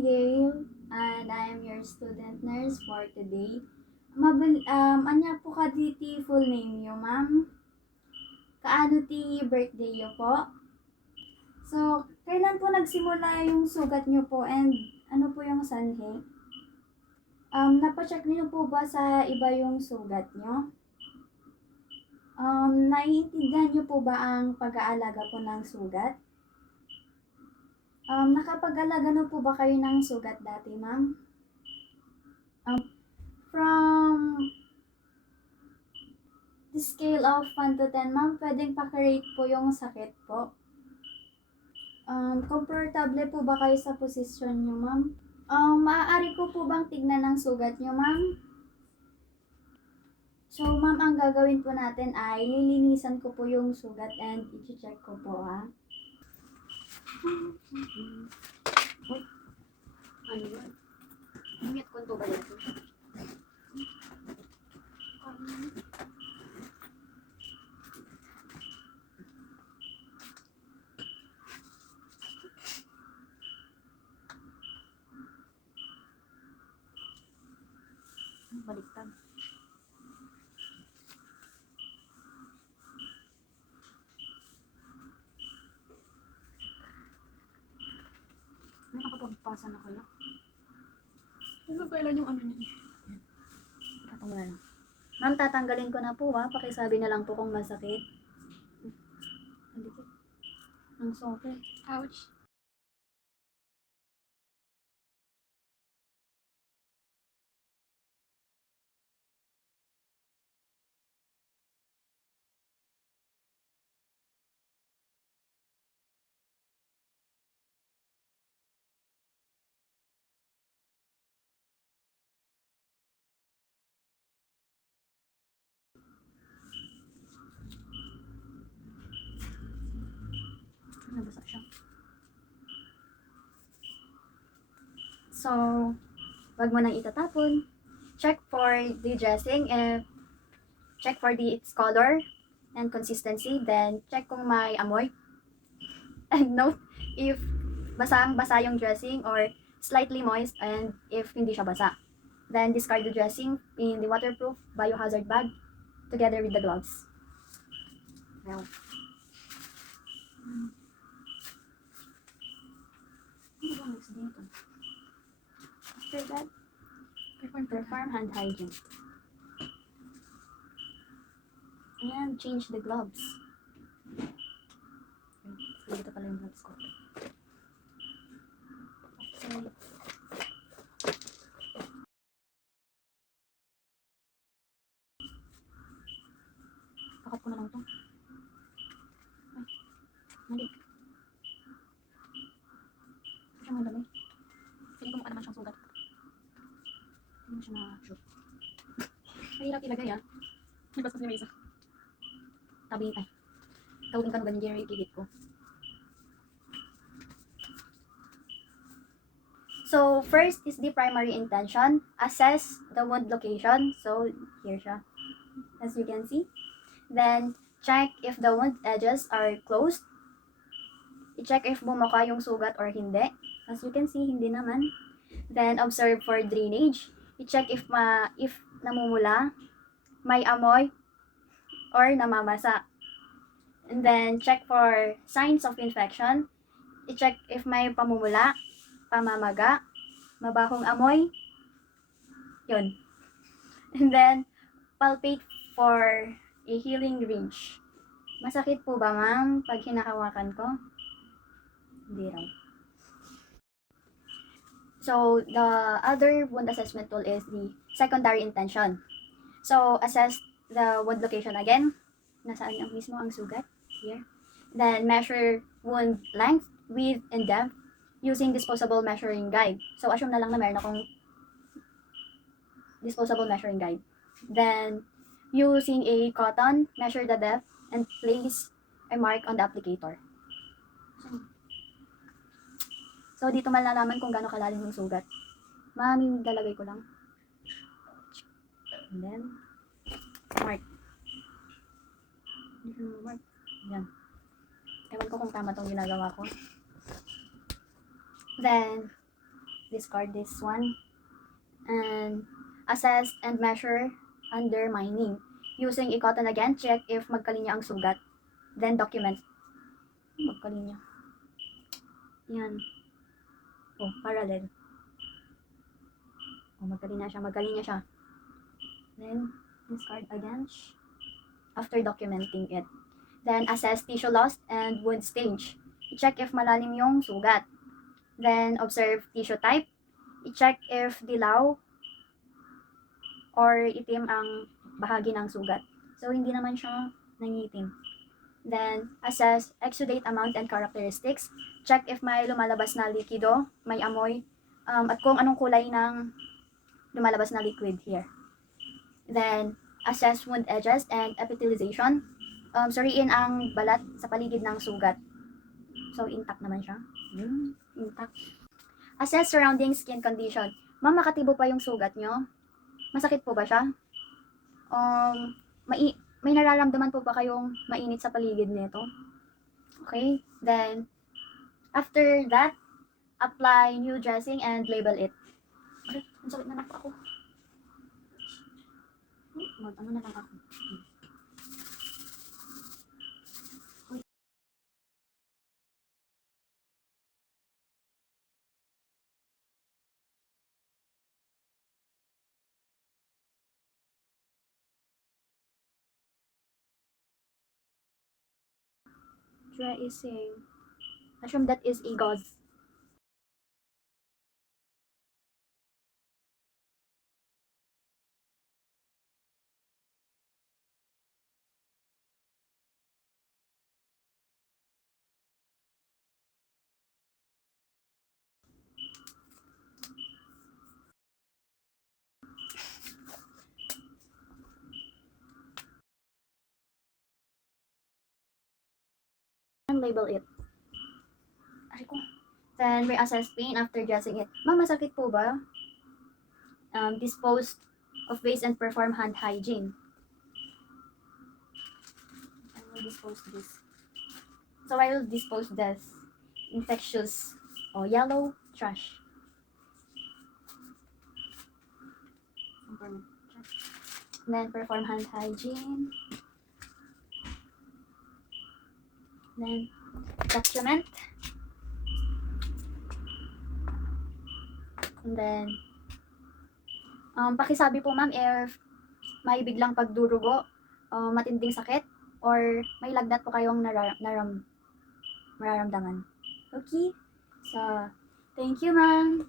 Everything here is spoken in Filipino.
Gail, and I am your student nurse for today. Anya po ka ti full name yo, ma'am? Kaano ti birthday yo po? So, kailan po nagsimula yung sugat nyo po and ano po yung sanhi? Napacheck niyo po ba sa iba yung sugat nyo? Naiintindihan niyo po ba ang pag-aalaga po ng sugat? Nakapag-alaga na po ba kayo ng sugat dati, ma'am? From the scale of 1 to 10, ma'am, pwedeng pakarate po yung sakit po. Comfortable po ba kayo sa posisyon nyo, ma'am? Maaari ko po bang tignan ang sugat nyo, ma'am? So, ma'am, ang gagawin po natin ay lilinisan ko po yung sugat and i-check ko po, ha? Uy, ano yun? Ingat ko ito ba dito? Baliktad. Nakapagpasa na kayo? Ano kailan yung ano niya? Tatong na lang. Ma'am, tatanggalin ko na po ha. Pakisabi na lang po kung masakit. Halika. Ang soke. Ouch. Nabasa siya. So, wag mo nang itatapon. Check for the dressing and check for its color and consistency. Then, check kung may amoy. And note if basang-basa yung dressing or slightly moist and if hindi siya basa. Then, discard the dressing in the waterproof biohazard bag together with the gloves. Well, ano ba next dito? After that, perform hand hygiene. And change the gloves. Dito pala yung gloves ko. Okay. Kakat ko na lang ito. Ay, mali. Ito siya madami. Feeling ko mukha naman siyang sugat. Hindi mo siya na-shoot. Mahirap ilagay ah. May bastos niya may isa. Tabi, ay. Tawagin ka ng ganyan, Jerry, ikikit ko. So, first is the primary intention. Assess the wound location. So, here siya. As you can see. Then, check if the wound edges are closed. I-check if bumuka yung sugat or hindi. As you can see, hindi naman. Then, observe for drainage. I-check if namumula, may amoy, or namamasa. And then, check for signs of infection. I-check if may pamumula, pamamaga, mabahong amoy. Yun. And then, palpate for a healing range. Masakit po ba, ma'am, pag hinakawakan ko? Hindi raw. So, the other wound assessment tool is the secondary intention. So, assess the wound location again. Nasaan ang mismo ang sugat? Here. Then, measure wound length, width, and depth using disposable measuring guide. So, assume na lang na meron akong disposable measuring guide. Then, using a cotton, measure the depth and place a mark on the applicator. So, dito malalaman kung gaano kalalim yung sugat. Mami, lalagay ko lang. And then, mark. Mark. Yan. Ewan ko kung tama tong ginagawa ko. Then, discard this one. And assess and measure undermining. Using ikoton again, check if magkalinya ang sugat. Then document. Magkalinya. Yan. Oh, parallel. Oh, magkalinya siya. Then, discard again. After documenting it. Then, assess tissue loss and wound stage. I-check if malalim yung sugat. Then, observe tissue type. I-check if dilaw or itim ang bahagi ng sugat. So, hindi naman siya nangitim. Then, assess exudate amount and characteristics. Check if may lumalabas na likido, may amoy, at kung anong kulay ng lumalabas na liquid here. Then, assess wound edges and epithelialization. Suriin ang balat sa paligid ng sugat. So, intact naman siya. Intact. Assess surrounding skin condition. Ma'am, makatibo pa yung sugat nyo? Masakit po ba siya? May nararamdaman po ba kayong mainit sa paligid nito? Okay, then, after that, apply new dressing and label it. Ay, ang sakit na lang po ako. Ano na lang ako. Dressing. Assume that is a gauze. And label it. Ari ko. Then, reassess pain after dressing it. Ma'am, masakit po ba? Dispose of waste and perform hand hygiene. I will dispose this. So, I will dispose this infectious yellow trash. Then, perform hand hygiene. Then, document. And then, pakisabi po ma'am if may biglang pagdurugo, matinding sakit, or may lagnat po kayong mararamdaman. Okay? So, thank you ma'am.